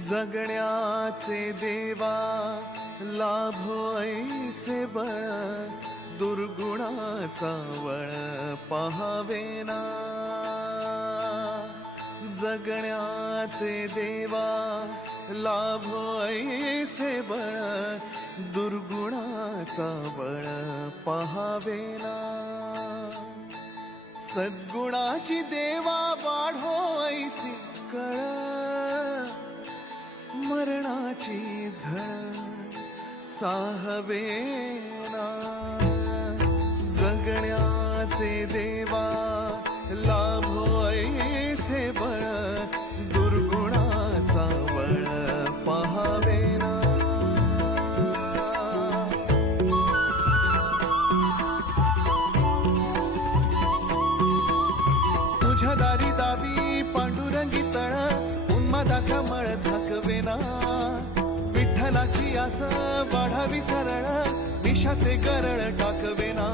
जगण्याचे देवा लाभो ऐसे बळ, दुर्गुणाचा वळ पहावेना। जगण्याचे देवा लाभो ऐसे बळ, दुर्गुणाचा बळ पहावेना। सद्गुणाची देवा वाढो ऐसी कळ, मरणाची झळ साहवेना। जगण्याचे देवा लाभो ऐसे बळ, दुर्गुणाचा बळ पहावेना। तुझ्या दारी दावी पांडुरंगी तळ, उन्मादाचा मळ झाकवेना। विठ्ठलाची आस वाढावी सरळ, विषाचे गरळ टाकवेना।